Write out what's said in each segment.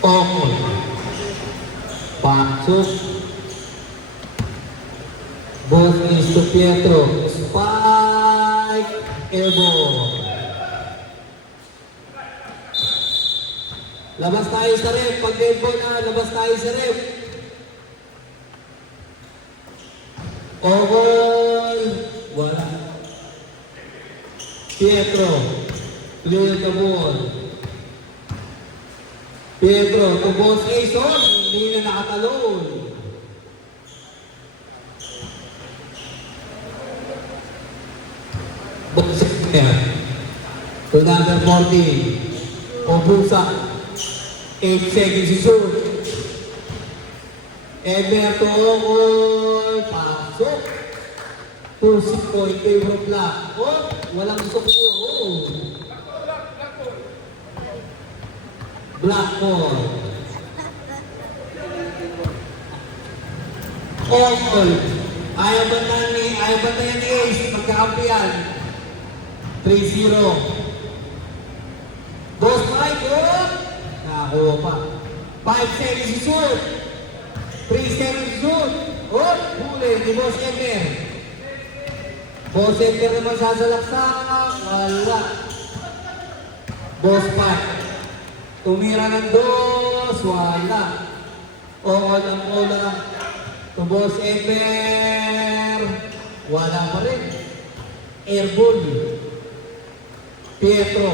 Okol. Pasok. Boss is to Pietro. Spike. Airborne. Labas tayo sa rep. Pag airborne na, labas tayo sa rep. Okol. Wala. Pietro. Clear the ball. Pietro, to boss Ason. Hindi na nakatalon. Boss Ason. To number 40. Obusa. 8 seconds to shoot. Eberto Okol. Pasok. 2-6 point favor of Black. Oh, walang gusto po. Oh. Blackboard. Okol. Ayaw ba yan ni Ace? Magkakampiyan. 3-0. Boss Mike, oh! Nakakuha pa. 5 seconds to shoot. 3 seconds to shoot. Oh, huli ni Boss Emer. Boss Emer naman sasalaksak. Wala. Boss Mike. Tumira ng dos. Wala. Okol ang bola. To Boss Emer. Wala pa rin. Airborne. Pietro.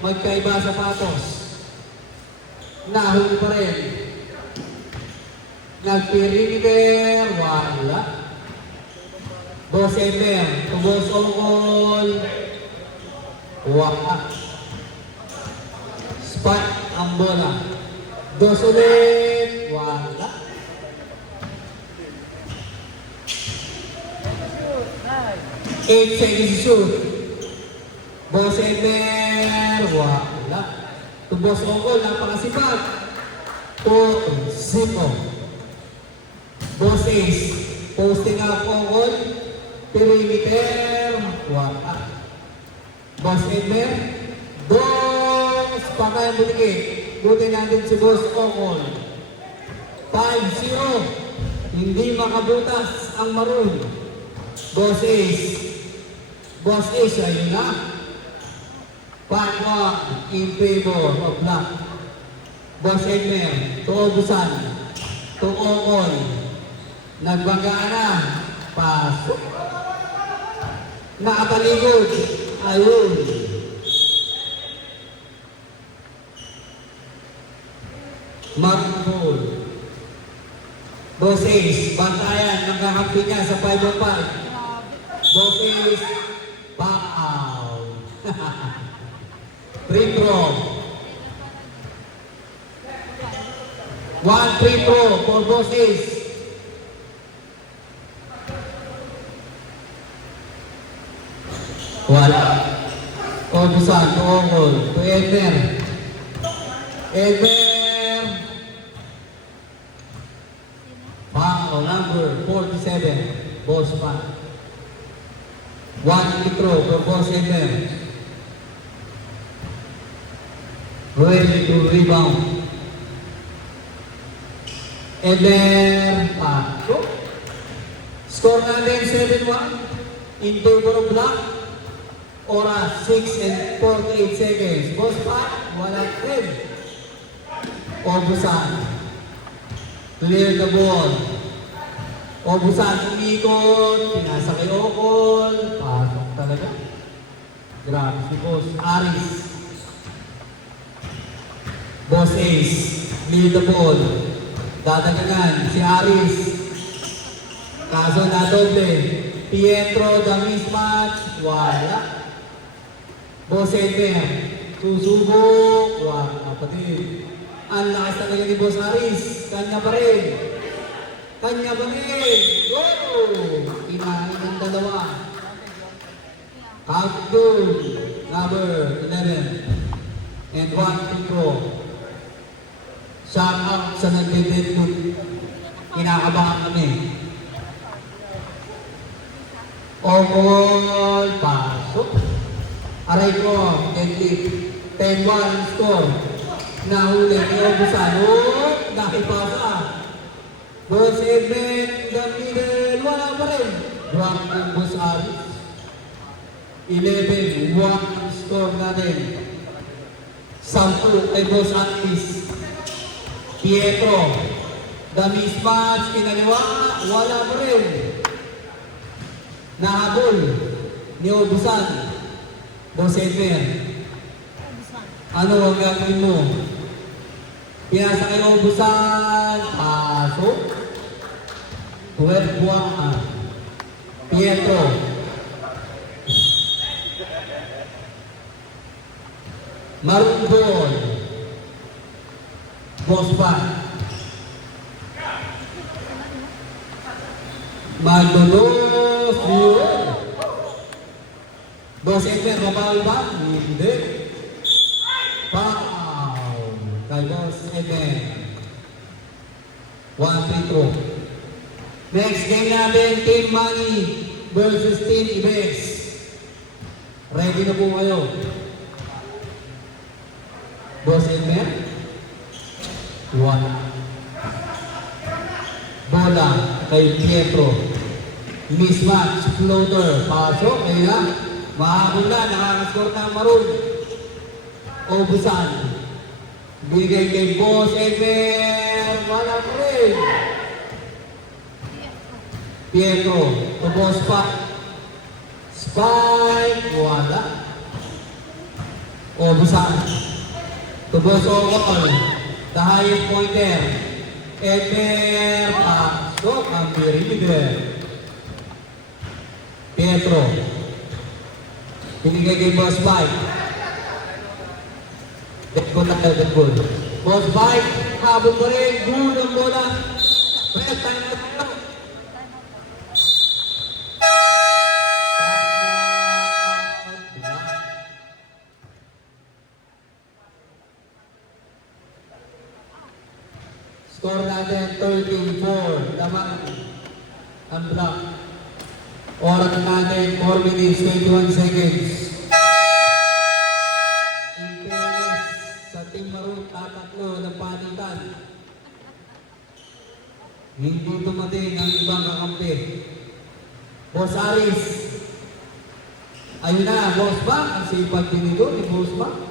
Magkaiba sa patos. Nahuli pa rin. Nagperimeter. Wala. Boss Emer. To Boss Okol. Wala. Spot ang bola. Dos ulit. Wala. Eight seconds to shoot. Boss Emer. Wala. To Boss Okol. Napakasipag. 2-0. Boss Ace. Posting up Okol. Perimeter. Wala. Boss Emer. Dos. Pakayan buti. Buti natin si Boss Okol. 5-0. Hindi makabutas ang maroon. Boss Ace. Boss Ace, ayun na. 5-1 in favor of Black. Boss Edmer, to Obusan. To Okol. Nagbagaan na. Pasok. Nakapaligod. Ayun. Mag-ball. Boss Ace, bantayan. Nagkakampi niya sa 5-5. Boss Ace, back out. Free throw. 1 free throw for Boss Ace. Wala. Obusan, to Okol, to Edmer. Edmer. Foul number 47. Boss pa. 1 free throw for Boss Edmer. Ready to rebound. Edmer. Pasok. Score natin 7-1 in favor of Black. Oras 6 and 48 seconds. Boss Pat, wala rin. Obusan. Clear the ball. Obusan, umikot. Pinasa kay Okol. Pasok talaga. Grabe si Boss Aris. Boss Ace. Clear the ball. Dadaganan si Aris. Kaso na doble. Pietro, the mismatch. Wala. Boss Edmer, susubok. Wala kapatid. Ang lakas talaga ni Boss Aris. Kanya pa rin. Kanya pa rin. Go! Kinain ng dalawa. Countdown. Number 11. And 1 free throw. Shout out sa nagbe-debut. Kinakabahan kami. Okol. Pasok. Aray ko, deadlift. 10-1 score. Nahuli ni Obusan. Nakipasa. Boss Edmund, the middle, wala pa rin. Drop ng Boss Aris. 11-1 ang score natin. 10 kay Boss Aris. Pietro, the mismatch, kinaliwa, wala pa rin. Nahabol ni Obusan. Boss Edmund, ano ang gagawin mo? Pinasa kay Obusan, pasok. 12-1. Pietro. Marunggol. Boss Pan. Magdulos. Yun. Boss Edmund, mabawal ba? Hindi. Foul. Kay Boss Edmund. 1-3 throw. Next game natin, Team Money versus Team Ibex. Ready na po kayo? Boss Edmund? 1. Bola kay Pietro. Mismatch, floater, pasok, kaya mahabol na, nakakascore na Maroon. Obusan. Bigay kay Boss Edmund, wala pa rin. Pietro, to Boss Pa. Spike, wala. Obusan. To Boss Ogol, the highest pointer. Edmund, pasok ang leader. Pietro. Pinigay kay Boss Spike. Deadball. Boss Spike, habol pa rin. Good ang bola. Press time na tayo. Score natin 13-4. Lamang ang block. Oras natin 4 minutes 21 seconds. In fairness sa Team Maroon, tatatlo ng panitan. Hindi dumating ang ibang kakampi. Boss Aris. Ayun na, Boss Ba? Ang sipag din ito ni Boss Ba?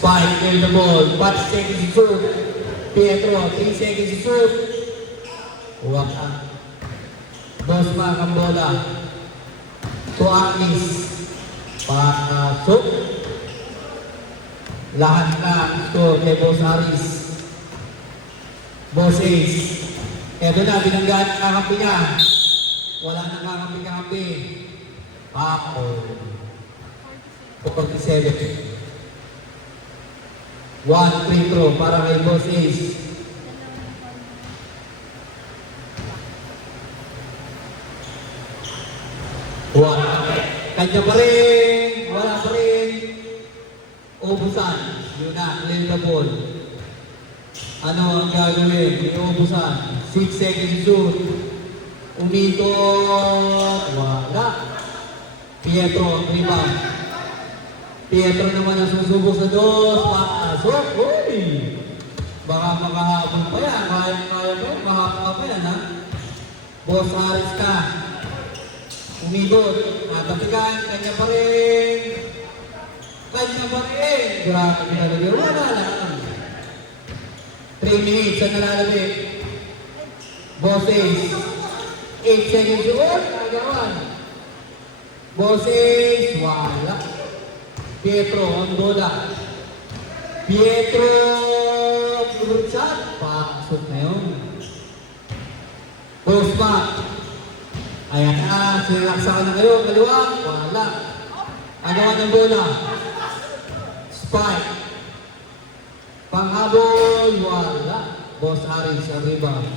Spike in the ball. 5 seconds to shoot. Pietro, 3 seconds to shoot. Waka. Boss Mac ang bola. To Agnes. Pasok. Lahat na ang score kay Boss Aris. Boss Ace. Eto na, binanggaan ang kakampi niya. Wala nang kakampi-kakampi. Pako. 47. 1 free throw para kay Boss Ace. Kanya pa rin. Wala pa rin. Obusan. Yun na, clear the ball. Ano ang gagawin? May Obusan. 6 seconds shoot. Umikot. Wala. Pietro ang rebound. Pietro naman ang susubok sa dos. Pasok. Uy! Baka makahabol pa yan. Kaya pa yan. Mahaba pa yan, ha? Boss Aris ka. Umikot. Nabatikan. Kanya pa rin. Kanya pa rin. Grabe talaga. Wala lang. 3 minutes ang nalalabit. Boss Ace. 8 seconds shoot. Nagawan. Boss Ace. Wala. Pietro ang bola. Pietro. Good shot. Pasok na yun. Boss Mac. Ayan na. Sinalaksakan na kayo. Kaliwa. Wala. Agawan ng bola. Spike. Panghabol. Wala. Boss Aris ang rebound.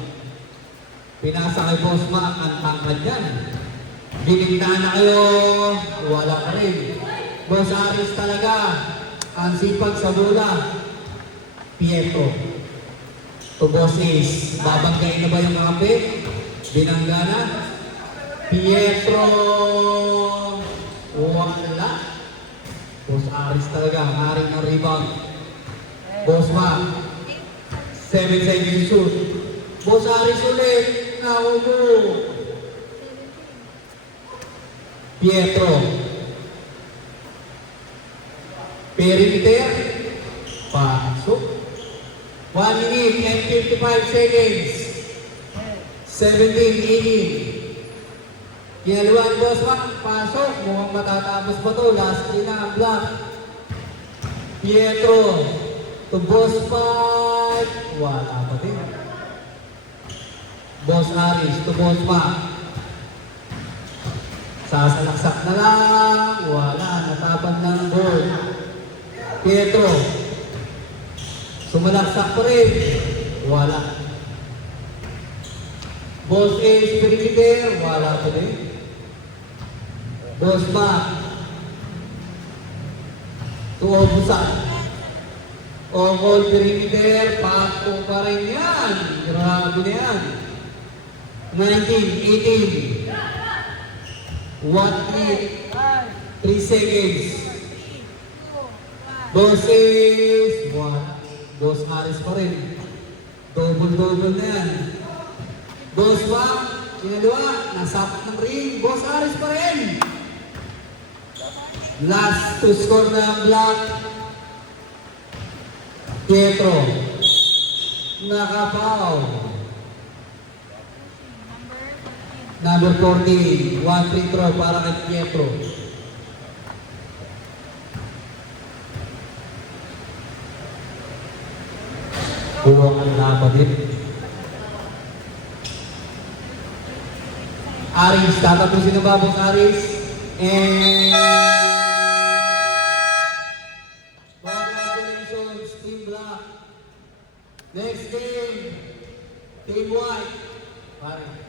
Pinasa kay Boss Mac ang tangkad yan. Dinigtaan na kayo. Wala pa rin. Boss Aris talaga. Ang sipag sa bola. Pietro. To Boss Ace. Babanggay na ba yung kape? Binangga na. Pietro. Wala. Boss Aris talaga, hari ng rebound. Boss Mac. 7 seconds shoot. Boss Aris ulit. Naubo. Pietro. Perimeter. Pasok. 1 minute and 55 seconds. 17 inning. Kinaluan, Boss Mac. Pasok. Mukhang matatapos pa to. Last 3 na ang block. Pietro. To Boss Mac. Wala pa din. Boss Aris to Boss Mac. Sasalaksak na lang. Wala. Natapan ng board. Pietro. Sumalaksak pa rin. Wala. Boss Ace perimeter. Wala pa din. Boss Mac. To Obusan. All perimeter. Pasko pa rin yan. Grabe na yan. 19, 18. 1 minute. 3 seconds. Bosses. Wala. Boss Aris pa rin. Double na yan. Boss Mac. Kinalawa. Nasapat ng ring. Boss Aris pa rin. Last to score na ang block. Pietro. Nakapaw. Number 14. 1 free throw para kay Pietro. Buwang ang laban din. Aris. Tatapusin na ba, Boss Aris? And congratulations, Team Black. Next game, Team White. Pare.